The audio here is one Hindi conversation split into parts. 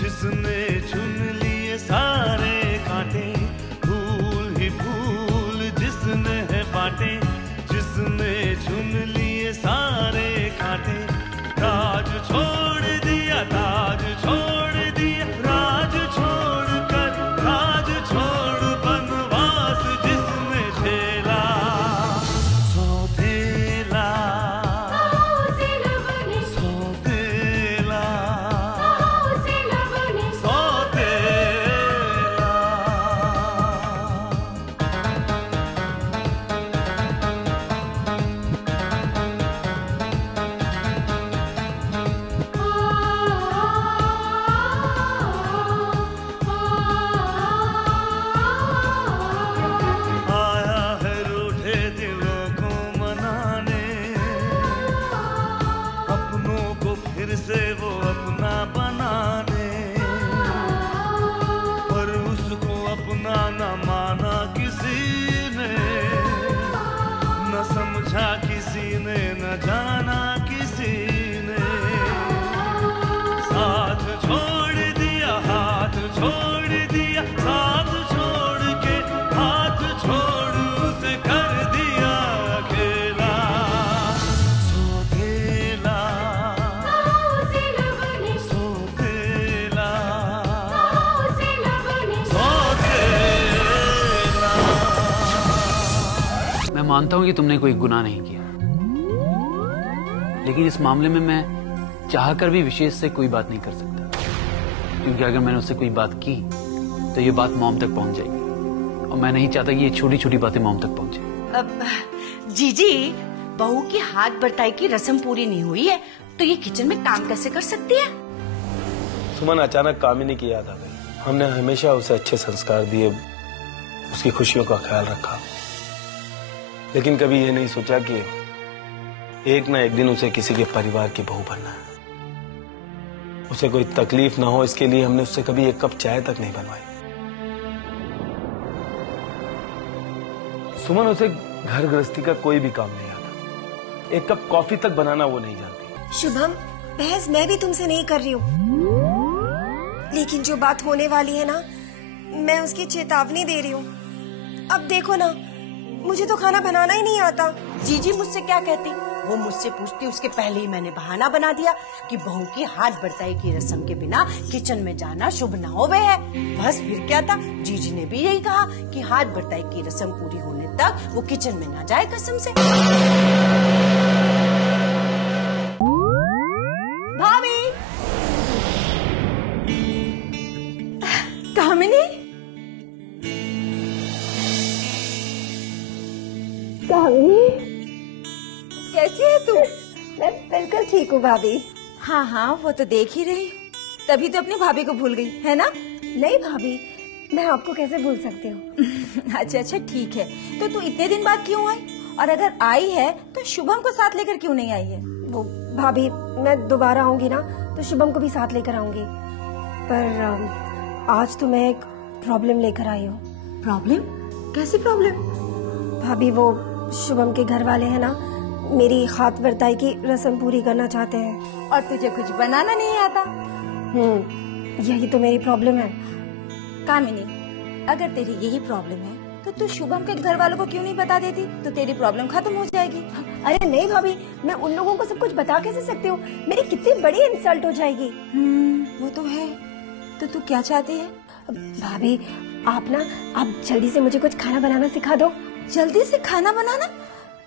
जिसने चुन लिए सारे कांटे, फूल ही फूल जिसने है बांटे, जिसने चुन लिए सारे कांटे। राज छोड़ दिया, ताज छोड़ दिया, राज छोड़ कर राज छोड़ बनवास जिसने झेला। सौतेला से वो अपना बनाने, पर उसको अपना न माना किसी ने, न समझा किसी ने, न जाना किसी ने। साथ छोड़ दिया, हाथ छोड़ दिया, साथ छोड़ के हाथ छोड़ उसे कर दिया अकेला। सौतेला मैं मानता हूं कि तुमने कोई गुनाह नहीं किया, लेकिन इस मामले में मैं चाहकर भी विशेष से कोई बात नहीं कर सकता, क्योंकि अगर मैंने उससे कोई बात की तो ये बात मॉम तक पहुंच जाएगी, और मैं नहीं चाहता कि ये छोटी छोटी बातें मॉम तक पहुंचे। जीजी, बहू की हाथ बटाई की रस्म पूरी नहीं हुई है तो ये किचन में काम कैसे कर सकती है? सुमन, अचानक कामिनी की याद आ गई। हमने हमेशा उसे अच्छे संस्कार दिए, उसकी खुशियों का ख्याल रखा, लेकिन कभी ये नहीं सोचा कि एक ना एक दिन उसे किसी के परिवार की बहू बनना है। उसे कोई तकलीफ ना हो, इसके लिए हमने उससे कभी एक कप चाय तक नहीं बनवाई। सुमन, उसे घर गृहस्थी का कोई भी काम नहीं आता, एक कप कॉफी तक बनाना वो नहीं जानती। शुभम, बहस मैं भी तुमसे नहीं कर रही हूँ, लेकिन जो बात होने वाली है ना, मैं उसकी चेतावनी दे रही हूँ। अब देखो ना, मुझे तो खाना बनाना ही नहीं आता। जीजी मुझसे क्या कहती? वो मुझसे पूछती, उसके पहले ही मैंने बहाना बना दिया कि बहू की हाथ बटाई की रस्म के बिना किचन में जाना शुभ न होवे है। बस फिर क्या था, जीजी ने भी यही कहा कि हाथ बटाई की रस्म पूरी होने तक वो किचन में ना जाए कसम से। भाभी, कामिनी, कैसी है तू? मैं बिल्कुल ठीक हूँ भाभी। हाँ हाँ, वो तो देख ही रही, तभी तो अपनी भाभी को भूल गई है ना? नहीं भाभी, मैं आपको कैसे भूल सकती हूँ। अच्छा अच्छा ठीक है, तो तू इतने दिन बाद क्यों आई? और अगर आई है तो शुभम को साथ लेकर क्यों नहीं आई है? वो भाभी, मैं दोबारा आऊंगी ना तो शुभम को भी साथ लेकर आऊंगी, पर आज तो मैं एक प्रॉब्लम लेकर आई हूँ। प्रॉब्लम? कैसी प्रॉब्लम? भाभी, वो शुभम के घर वाले हैं ना, मेरी हाथ बटाई की रस्म पूरी करना चाहते हैं। और तुझे कुछ बनाना नहीं आता? यही तो मेरी प्रॉब्लम है। कामिनी, अगर तेरी यही प्रॉब्लम है तो तू शुभम के घर वालों को क्यों नहीं बता देती, तो तेरी प्रॉब्लम खत्म हो जाएगी। अरे नहीं भाभी, मैं उन लोगों को सब कुछ बता कैसे सकती हूँ? मेरी कितनी बड़ी इंसल्ट हो जाएगी। वो तो है, तो तू क्या चाहती है? भाभी, आप जल्दी से मुझे कुछ खाना बनाना सिखा दो। जल्दी से खाना बनाना?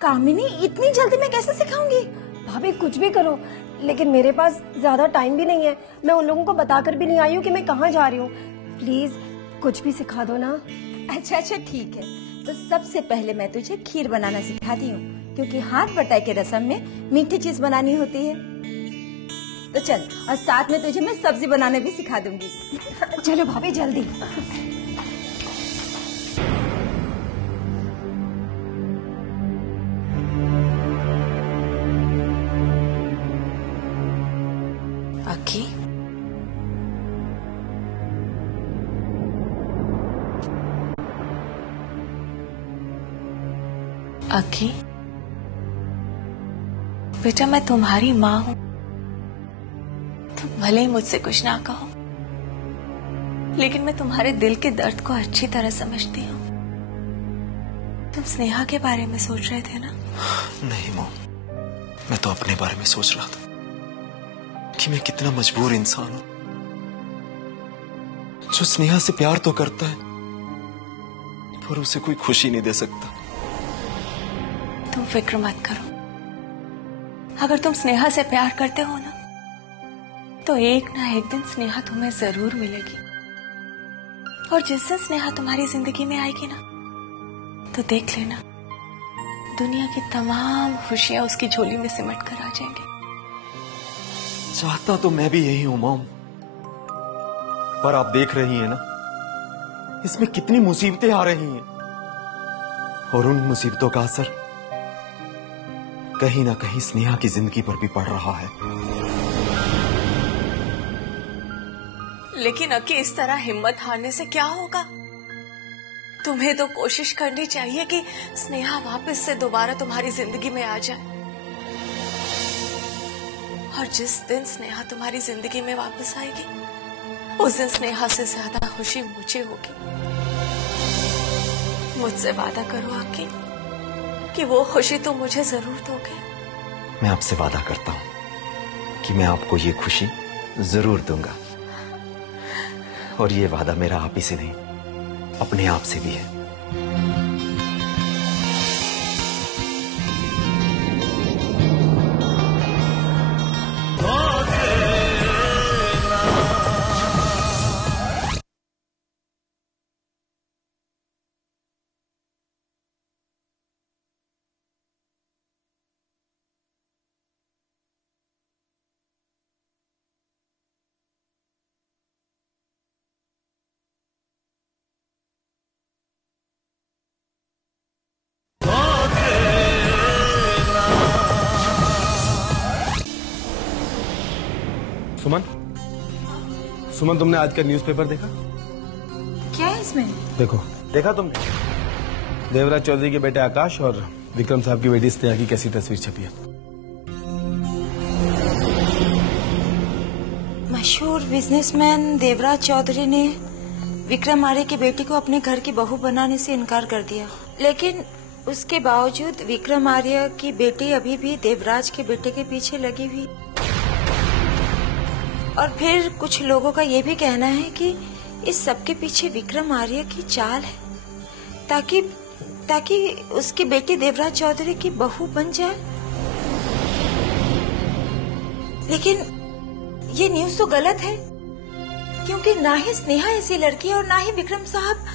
कामिनी, इतनी जल्दी मैं कैसे सिखाऊंगी? भाभी कुछ भी करो, लेकिन मेरे पास ज्यादा टाइम भी नहीं है। मैं उन लोगों को बताकर भी नहीं आई हूँ कि मैं कहाँ जा रही हूँ। प्लीज कुछ भी सिखा दो ना। अच्छा अच्छा ठीक है, तो सबसे पहले मैं तुझे खीर बनाना सिखाती हूँ, क्योंकि हाथ बटाई के रस्म में मीठी चीज बनानी होती है। तो चल, और साथ में तुझे मैं सब्जी बनाने भी सिखा दूंगी। चलो भाभी जल्दी। अक्की, अक्की, बेटा मैं तुम्हारी माँ हूं। तुम भले ही मुझसे कुछ ना कहो, लेकिन मैं तुम्हारे दिल के दर्द को अच्छी तरह समझती हूँ। तुम स्नेहा के बारे में सोच रहे थे ना? नहीं मॉम, मैं तो अपने बारे में सोच रहा था कि मैं कितना मजबूर इंसान हूं, जो स्नेहा से प्यार तो करता है पर उसे कोई खुशी नहीं दे सकता। तुम फिक्र मत करो, अगर तुम स्नेहा से प्यार करते हो ना, तो एक ना एक दिन स्नेहा तुम्हें जरूर मिलेगी। और जिस दिन स्नेहा तुम्हारी जिंदगी में आएगी ना, तो देख लेना, दुनिया की तमाम खुशियां उसकी झोली में सिमट कर आ जाएंगी। चाहता तो मैं भी यही हूं मॉम, पर आप देख रही हैं ना, इसमें कितनी मुसीबतें आ रही हैं, और उन मुसीबतों का असर कहीं ना कहीं स्नेहा की जिंदगी पर भी पड़ रहा है। लेकिन अक्की, इस तरह हिम्मत हारने से क्या होगा? तुम्हें तो कोशिश करनी चाहिए कि स्नेहा वापस से दोबारा तुम्हारी जिंदगी में आ जाए। और जिस दिन स्नेहा तुम्हारी जिंदगी में वापस आएगी, उस दिन स्नेहा से ज्यादा खुशी मुझे होगी। मुझसे वादा करो अक्की कि वो खुशी तो मुझे जरूर दोगे। मैं आपसे वादा करता हूं कि मैं आपको ये खुशी जरूर दूंगा, और ये वादा मेरा आप ही से नहीं, अपने आप से भी है। सुमन, सुमन, तुमने आज का न्यूज़पेपर देखा? क्या है इसमें? देखा तुमने? देवराज चौधरी के बेटे आकाश और विक्रम साहब की बेटी स्नेहा की कैसी तस्वीर छपी है। मशहूर बिजनेसमैन देवराज चौधरी ने विक्रम आर्य की बेटी को अपने घर की बहू बनाने से इनकार कर दिया, लेकिन उसके बावजूद विक्रम आर्य की बेटी अभी भी देवराज के बेटे के पीछे लगी हुई। और फिर कुछ लोगों का ये भी कहना है कि इस सब के पीछे विक्रम आर्य की चाल है, ताकि उसकी बेटी देवराज चौधरी की बहू बन जाए। लेकिन ये न्यूज़ तो गलत है, क्योंकि ना ही स्नेहा ऐसी लड़की है और ना ही विक्रम साहब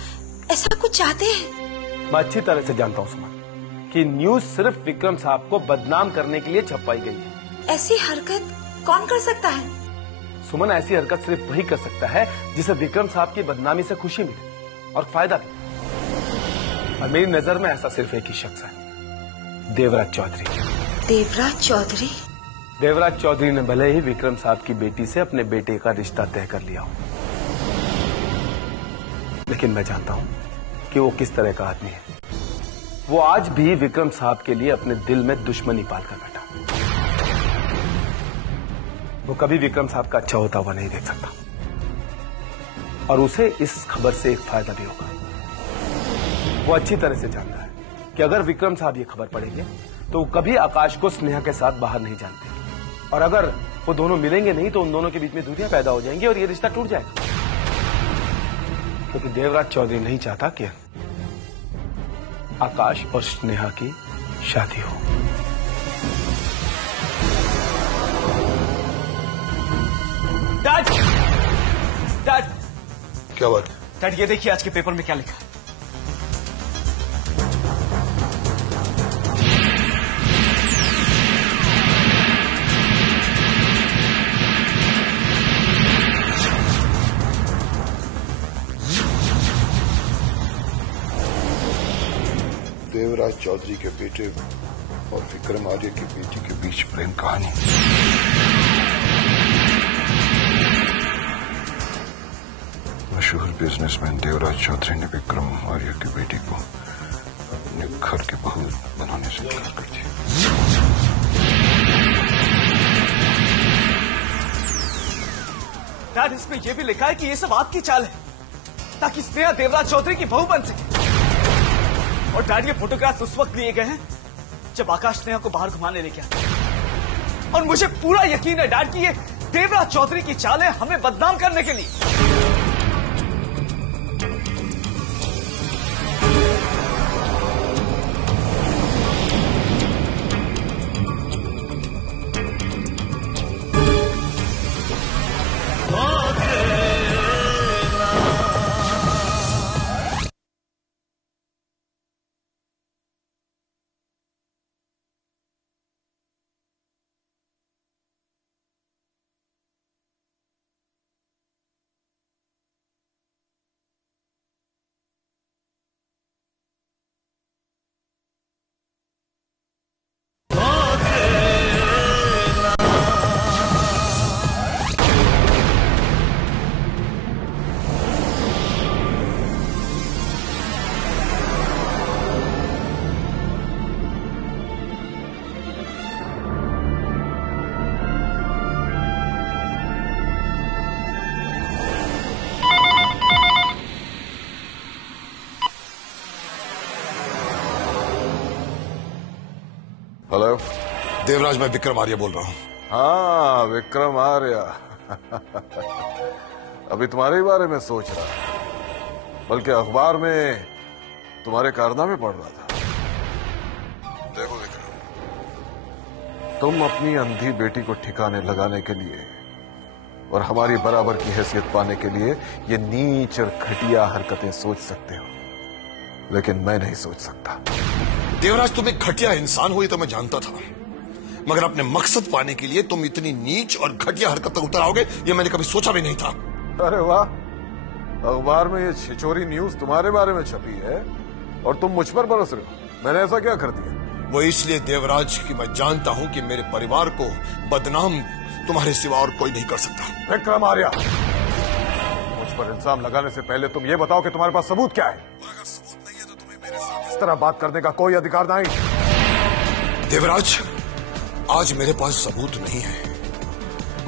ऐसा कुछ चाहते हैं। मैं अच्छी तरह से जानता हूँ सुमन कि न्यूज़ सिर्फ विक्रम साहब को बदनाम करने के लिए छपाई गई है। ऐसी हरकत कौन कर सकता है? सुमन, ऐसी हरकत सिर्फ वही कर सकता है जिसे विक्रम साहब की बदनामी से खुशी मिले और फायदा भी। और मेरी नजर में ऐसा सिर्फ एक ही शख्स है, देवराज चौधरी। देवराज चौधरी? देवराज चौधरी ने भले ही विक्रम साहब की बेटी से अपने बेटे का रिश्ता तय कर लिया हो, लेकिन मैं जानता हूं कि वो किस तरह का आदमी है। वो आज भी विक्रम साहब के लिए अपने दिल में दुश्मनी पाल कर बैठा। वो कभी विक्रम साहब का अच्छा होता हुआ नहीं देख सकता, और उसे इस खबर से एक फायदा भी होगा। वो अच्छी तरह से जानता है कि अगर विक्रम साहब ये खबर पढ़ेंगे तो वो कभी आकाश को स्नेहा के साथ बाहर नहीं जानते, और अगर वो दोनों मिलेंगे नहीं तो उन दोनों के बीच में दूरियां पैदा हो जाएंगी और ये रिश्ता टूट जाएगा। क्योंकि देवराज चौधरी नहीं चाहता कि आकाश और स्नेहा की शादी हो। डैड, क्या बात? डैड ये देखिए आज के पेपर में क्या लिखा। देवराज चौधरी के बेटे और विक्रम आर्य की बेटी के बीच प्रेम कहानी। मशहूर बिजनेसमैन देवराज चौधरी ने विक्रम आर्य की बेटी को अपने घर के बहू बनाने से इनकार कर दिया। डैड, इसमें यह भी लिखा है कि ये सब आपकी चाल है ताकि स्नेहा देवराज चौधरी की बहू बन सके। और डैड, ये फोटोग्राफ्स उस वक्त लिए गए हैं जब आकाश स्नेहा को बाहर घुमाने लेके आया। और मुझे पूरा यकीन है डैड कि ये देवराज चौधरी की चाल है हमें बदनाम करने के लिए। हेलो देवराज, मैं विक्रम आर्य बोल रहा हूँ। हाँ, विक्रम आर्य। अभी तुम्हारे बारे में सोच रहा, बल्कि अखबार में तुम्हारे कारनामे पढ़ रहा था। देखो विक्रम, तुम अपनी अंधी बेटी को ठिकाने लगाने के लिए और हमारी बराबर की हैसियत पाने के लिए ये नीच और घटिया हरकतें सोच सकते हो, लेकिन मैं नहीं सोच सकता। देवराज, तुम एक घटिया इंसान हो ये तो मैं जानता था, मगर अपने मकसद पाने के लिए तुम इतनी नीच और घटिया हरकत तक उतर आओगे ये मैंने कभी सोचा भी नहीं था। अरे वाह, अखबार में ये छिचोरी न्यूज तुम्हारे बारे में छपी है और तुम मुझ पर बरस रहे हो। मैंने ऐसा क्या कर दिया? वो इसलिए देवराज कि मैं जानता हूं कि मेरे परिवार को बदनाम तुम्हारे सिवा और कोई नहीं कर सकता। विक्रम आर्य, मुझ पर इल्जाम लगाने से पहले तुम ये बताओ कि तुम्हारे पास सबूत क्या है? अगर सबूत नहीं है तो तुम्हें मेरे साथ इस तरह बात करने का कोई अधिकार नहीं। देवराज, आज मेरे पास सबूत नहीं है,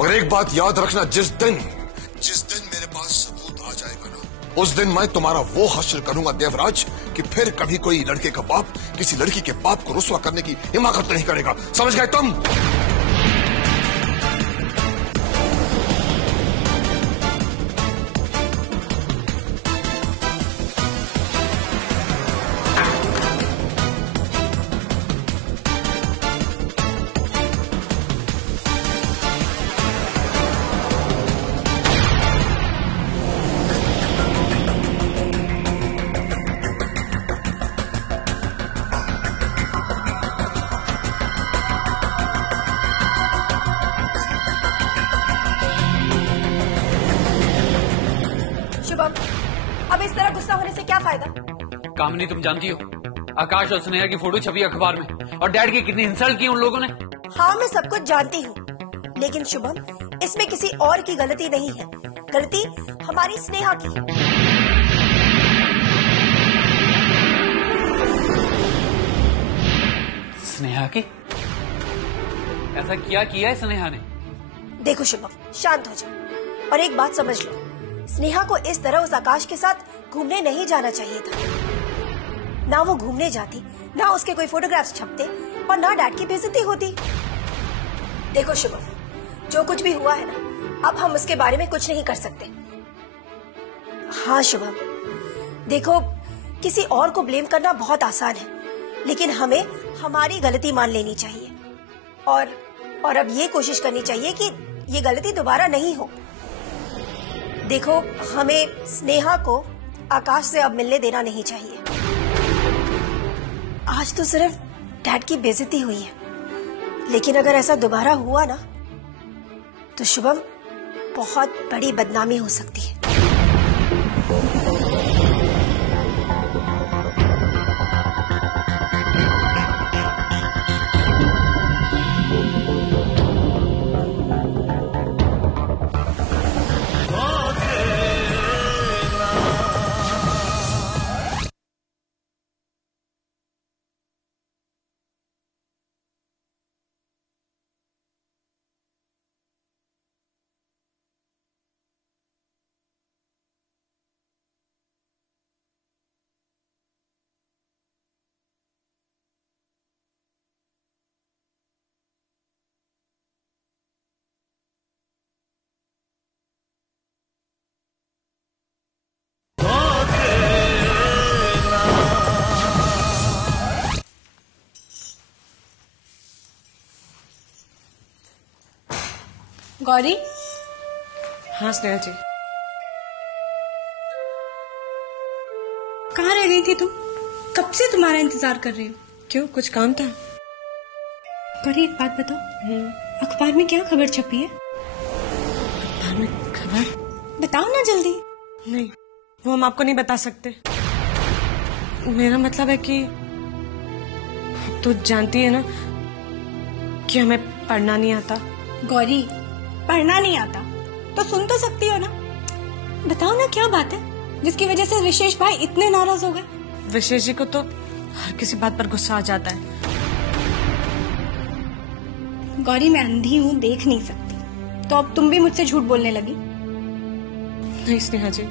मगर एक बात याद रखना, जिस दिन मेरे पास सबूत आ जाएगा ना, उस दिन मैं तुम्हारा वो हश्र करूंगा देवराज कि फिर कभी कोई लड़के का बाप किसी लड़की के बाप को रुस्वा करने की हिम्मत नहीं करेगा। समझ गए तुम? अब इस तरह गुस्सा होने से क्या फायदा? कामिनी, तुम जानती हो आकाश और स्नेहा की फोटो छपी अखबार में और डैड की कितनी इंसल्ट की उन लोगों ने। हाँ, मैं सब कुछ जानती हूँ, लेकिन शुभम, इसमें किसी और की गलती नहीं है, गलती हमारी स्नेहा की। स्नेहा की? ऐसा क्या किया है स्नेहा ने? देखो शुभम, शांत हो जाओ और एक बात समझ लो, स्नेहा को इस तरह उस आकाश के साथ घूमने नहीं जाना चाहिए था। ना वो घूमने जाती, ना उसके कोई फोटोग्राफ्स छपते और ना डैड की बेइज्जती होती। देखो शुभम, जो कुछ भी हुआ है ना, अब हम उसके बारे में कुछ नहीं कर सकते। हाँ शुभम, देखो, किसी और को ब्लेम करना बहुत आसान है, लेकिन हमें हमारी गलती मान लेनी चाहिए और अब ये कोशिश करनी चाहिए कि ये गलती दोबारा नहीं हो। देखो, हमें स्नेहा को आकाश से अब मिलने देना नहीं चाहिए। आज तो सिर्फ डैड की बेइज्जती हुई है, लेकिन अगर ऐसा दोबारा हुआ ना, तो शुभम, बहुत बड़ी बदनामी हो सकती है। गौरी। हाँ स्नेहा जी। कहाँ रह गई थी तुम? कब से तुम्हारा इंतजार कर रही हूँ। क्यों, कुछ काम था? गौरी एक बात बताओ, अखबार में क्या खबर छपी है? अखबार में खबर? बताओ ना जल्दी। नहीं, वो हम आपको नहीं बता सकते। मेरा मतलब है कि तो जानती है ना कि हमें पढ़ना नहीं आता। गौरी, पढ़ना नहीं आता तो सुन तो सकती हो ना। बताओ ना क्या बात है जिसकी वजह से विशेष भाई इतने नाराज हो गए? विशेष जी को तो हर किसी बात पर गुस्सा आ जाता है। गौरी, मैं अंधी हूँ, देख नहीं सकती, तो अब तुम भी मुझसे झूठ बोलने लगी? नहीं स्नेहा जी,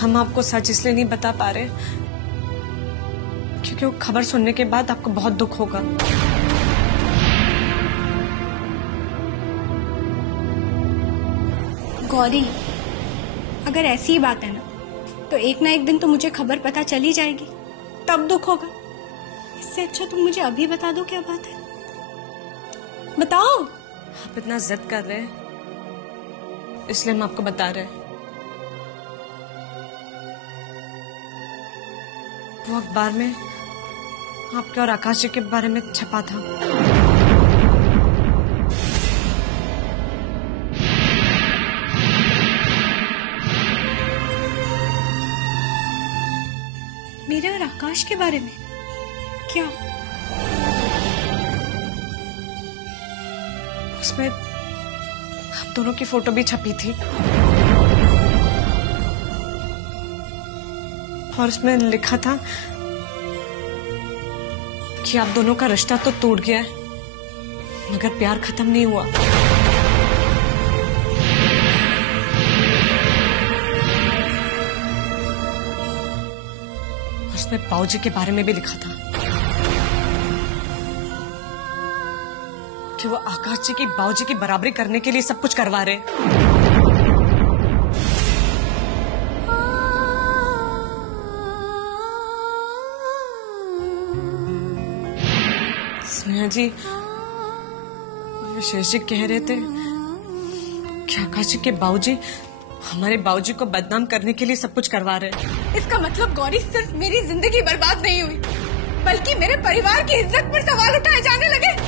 हम आपको सच इसलिए नहीं बता पा रहे क्योंकि वो खबर सुनने के बाद आपको बहुत दुख होगा। गौरी, अगर ऐसी ही बात है ना तो एक ना एक दिन तो मुझे खबर पता चली जाएगी, तब दुख होगा। इससे अच्छा तुम मुझे अभी बता दो क्या बात है। बताओ। आप इतना जिद कर रहे हैं इसलिए हम आपको बता रहे हैं। वो अखबार में आपके और आकाश जी के बारे में छपा था। मेरे और आकाश के बारे में? क्या? उसमें आप दोनों की फोटो भी छपी थी और उसमें लिखा था कि आप दोनों का रिश्ता तो टूट गया है मगर प्यार खत्म नहीं हुआ। उसमें बाऊजी के बारे में भी लिखा था कि वो आकाश जी की बाऊजी की बराबरी करने के लिए सब कुछ करवा रहे। स्नेहा जी, विशेष जी कह रहे थे कि आकाश जी के बाऊजी हमारे बाऊजी को बदनाम करने के लिए सब कुछ करवा रहे। इसका मतलब गौरी, सिर्फ मेरी जिंदगी बर्बाद नहीं हुई बल्कि मेरे परिवार की इज्जत पर सवाल उठाए जाने लगे।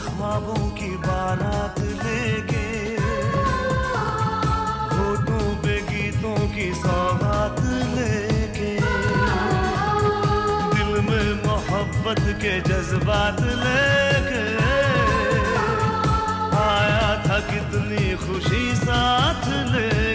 ख्वाबों की बारात लेके, होठों पे गीतों की सौगात लेके, दिल में मोहब्बत के जज्बात लेके आया था कितनी खुशी साथ ले।